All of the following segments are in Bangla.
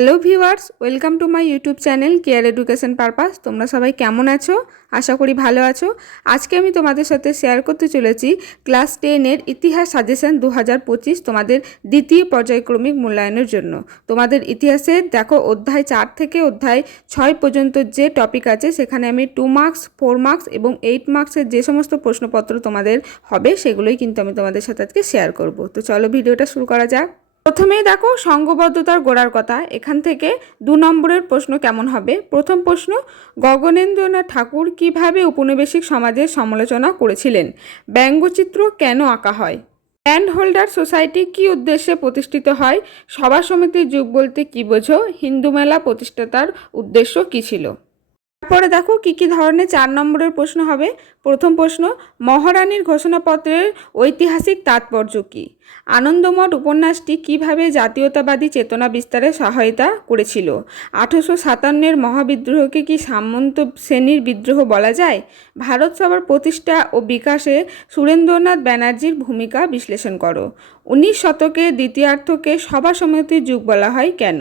Hello viewers, welcome to my YouTube channel care education purpose. তোমরা সবাই কেমন আছো? আশা করি ভালো আছো। আজকে আমি তোমাদের সাথে শেয়ার করতে চলেছি ক্লাস 10-এর ইতিহাস সাজেশন 2025 তোমাদের দ্বিতীয় পর্যায়ক্রমিক মূল্যায়নের জন্য। তোমাদের ইতিহাসের দেখো অধ্যায় 4 থেকে অধ্যায় 6 পর্যন্ত যে টপিক আছে সেখানে আমি 2 মার্কস, 4 মার্কস এবং 8 মার্কসের যে সমস্ত প্রশ্নপত্র তোমাদের হবে সেগুলোই কিন্তু আমি তোমাদের সাথে আজকে শেয়ার করব। তো চলো ভিডিওটা শুরু করা যাক। প্রথমেই দেখো সংঘবদ্ধতার গোড়ার কথা। এখান থেকে 2 নম্বরের প্রশ্ন কেমন হবে। প্রথম প্রশ্ন, গগনেন্দ্রনাথ ঠাকুর কিভাবে উপনিবেশিক সমাজের সমালোচনা করেছিলেন? ব্যঙ্গচিত্র কেন আঁকা হয়? ল্যান্ড হোল্ডার সোসাইটি কী উদ্দেশ্যে প্রতিষ্ঠিত হয়? সভা সমিতির যুগ বলতে কী বোঝো? হিন্দু মেলা প্রতিষ্ঠাতার উদ্দেশ্য কী ছিল? তারপরে দেখো কি কি ধরনের 4 নম্বরের প্রশ্ন হবে। প্রথম প্রশ্ন, মহারানীর ঘোষণাপত্রের ঐতিহাসিক তাৎপর্য কী? আনন্দমঠ উপন্যাসটি কিভাবে জাতীয়তাবাদী চেতনা বিস্তারে সহায়তা করেছিল? 1857-এর মহাবিদ্রোহকে কি সামন্ত শ্রেণীর বিদ্রোহ বলা যায়? ভারত সভার প্রতিষ্ঠা ও বিকাশে সুরেন্দ্রনাথ ব্যানার্জির ভূমিকা বিশ্লেষণ করো। 19 শতকের দ্বিতীয়ার্ধকে সভা সমিতির যুগ বলা হয় কেন?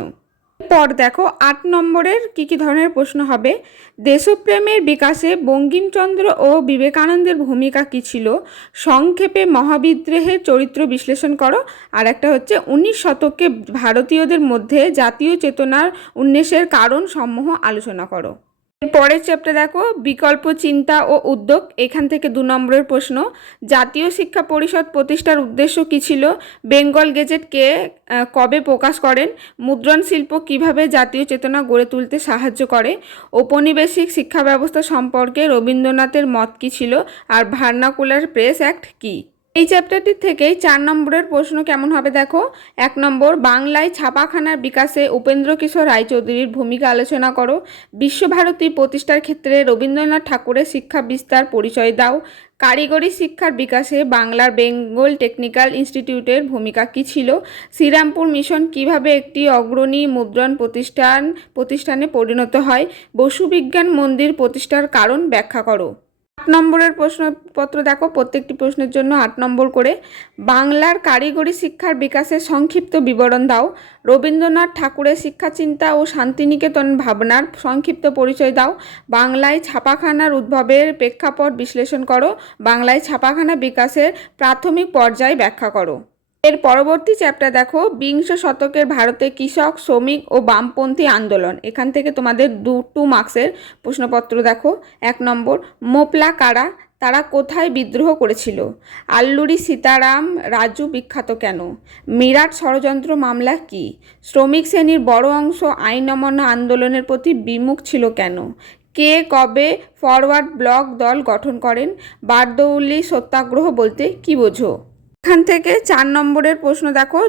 পর দেখো 8 নম্বরের কি কি ধরনের প্রশ্ন হবে। দেশপ্রেমের বিকাশে বঙ্কিমচন্দ্র ও বিবেকানন্দের ভূমিকা কী ছিল? সংক্ষেপে মহাবিদ্রোহের চরিত্র বিশ্লেষণ করো। আর একটা হচ্ছে 19 শতকে ভারতীয়দের মধ্যে জাতীয় চেতনার উন্মেষের কারণ সমূহ আলোচনা করো। পরের চ্যাপ্টার দেখো বিকল্প চিন্তা ও উদ্যোগ। এখান থেকে 2 নম্বরের প্রশ্ন, জাতীয় শিক্ষা পরিষদ প্রতিষ্ঠার উদ্দেশ্য কী ছিল? বেঙ্গল গেজেট কে কবে প্রকাশ করেন? মুদ্রণ শিল্প কিভাবে জাতীয় চেতনা গড়ে তুলতে সাহায্য করে? ঔপনিবেশিক শিক্ষা ব্যবস্থা সম্পর্কে রবীন্দ্রনাথের মত কী ছিল? আর ভার্নাকুলার প্রেস অ্যাক্ট কী? এই চ্যাপ্টারটি থেকেই 4 নম্বরের প্রশ্ন কেমন হবে দেখো। 1 নম্বর, বাংলায় ছাপাখানার বিকাশে উপেন্দ্রকিশোর রায়চৌধুরীর ভূমিকা আলোচনা করো। বিশ্বভারতী প্রতিষ্ঠার ক্ষেত্রে রবীন্দ্রনাথ ঠাকুরের শিক্ষা বিস্তার পরিচয় দাও। কারিগরি শিক্ষার বিকাশে বাংলার বেঙ্গল টেকনিক্যাল ইনস্টিটিউটের ভূমিকা কী ছিল? শ্রীরামপুর মিশন কিভাবে একটি অগ্রণী মুদ্রণ প্রতিষ্ঠানে পরিণত হয়? বসু বিজ্ঞান মন্দির প্রতিষ্ঠার কারণ ব্যাখ্যা করো। 8 নম্বরের প্রশ্নপত্র দেখো, প্রত্যেকটি প্রশ্নের জন্য 8 নম্বর করে। বাংলার কারিগরি শিক্ষার বিকাশের সংক্ষিপ্ত বিবরণ দাও। রবীন্দ্রনাথ ঠাকুরের শিক্ষাচিন্তা ও শান্তিনিকেতন ভাবনার সংক্ষিপ্ত পরিচয় দাও। বাংলায় ছাপাখানার উদ্ভবের প্রেক্ষাপট বিশ্লেষণ করো। বাংলায় ছাপাখানা বিকাশের প্রাথমিক পর্যায় ব্যাখ্যা করো। এর পরবর্তী চ্যাপ্টার দেখো বিংশ শতকের ভারতে কৃষক, শ্রমিক ও বামপন্থী আন্দোলন। এখান থেকে তোমাদের 2 মার্কসের প্রশ্নপত্র দেখো। 1 নম্বর, মোপলা কারা? তারা কোথায় বিদ্রোহ করেছিল? আল্লুরি সীতারাম রাজু বিখ্যাত কেন? মিরাট ষড়যন্ত্র মামলা কি? শ্রমিক শ্রেণীর বড় অংশ আইন অমান্য আন্দোলনের প্রতি বিমুখ ছিল কেন? কে কবে ফরওয়ার্ড ব্লক দল গঠন করেন? বারদৌলি সত্যাগ্রহ বলতে কী বোঝো? এখান থেকে 4 নম্বরের প্রশ্ন দেখো।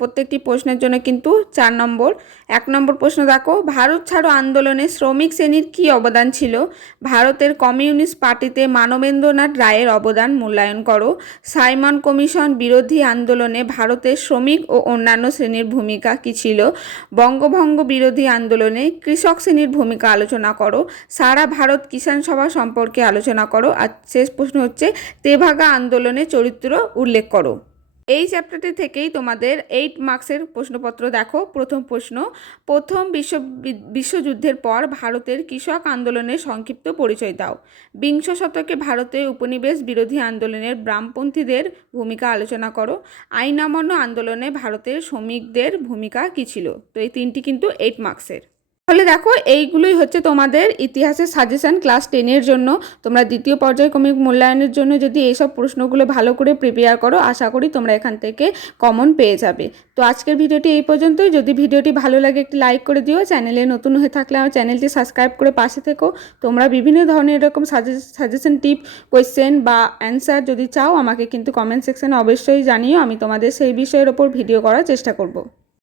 প্রত্যেকটি প্রশ্নের জন্য কিন্তু 4 নম্বর। 1 নম্বর প্রশ্ন দেখো, ভারত ছাড়ো আন্দোলনে শ্রমিক শ্রেণীর কী অবদান ছিল? ভারতের কমিউনিস্ট পার্টিতে মানবেন্দ্রনাথ রায়ের অবদান মূল্যায়ন করো। সাইমন কমিশন বিরোধী আন্দোলনে ভারতের শ্রমিক ও অন্যান্য শ্রেণীর ভূমিকা কী ছিল? বঙ্গভঙ্গ বিরোধী আন্দোলনে কৃষক শ্রেণীর ভূমিকা আলোচনা করো। সারা ভারত কিষাণ সভা সম্পর্কে আলোচনা করো। আর শেষ প্রশ্ন হচ্ছে তেভাগা আন্দোলনের চরিত্র উল্লেখ করো। এই চ্যাপ্টারটি থেকেই তোমাদের 8 মার্কসের প্রশ্নপত্র দেখো। প্রথম প্রশ্ন, প্রথম বিশ্বযুদ্ধের পর ভারতের কৃষক আন্দোলনের সংক্ষিপ্ত পরিচয় দাও। বিংশ শতকে ভারতে উপনিবেশ বিরোধী আন্দোলনের বামপন্থীদের ভূমিকা আলোচনা করো। আইন অমান্য আন্দোলনে ভারতের শ্রমিকদের ভূমিকা কী ছিল? তো এই 3টি কিন্তু 8 মার্কসের। তাহলে দেখো এইগুলোই হচ্ছে তোমাদের ইতিহাসের সাজেশন ক্লাস 10-এর জন্য। তোমরা দ্বিতীয় পর্যায়ক্রমিক মূল্যায়নের জন্য যদি এইসব প্রশ্নগুলো ভালো করে প্রিপেয়ার করো, আশা করি তোমরা এখান থেকে কমন পেয়ে যাবে। তো আজকের ভিডিওটি এই পর্যন্তই। যদি ভিডিওটি ভালো লাগে একটি লাইক করে দিও। চ্যানেলে নতুন হয়ে থাকলে আমার চ্যানেলটি সাবস্ক্রাইব করে পাশে থেকো। তোমরা বিভিন্ন ধরনের এরকম সাজেশন টিপ, কোয়েশ্চেন বা অ্যান্সার যদি চাও আমাকে কিন্তু কমেন্ট সেকশানে অবশ্যই জানিও। আমি তোমাদের সেই বিষয়ের ওপর ভিডিও করার চেষ্টা করব।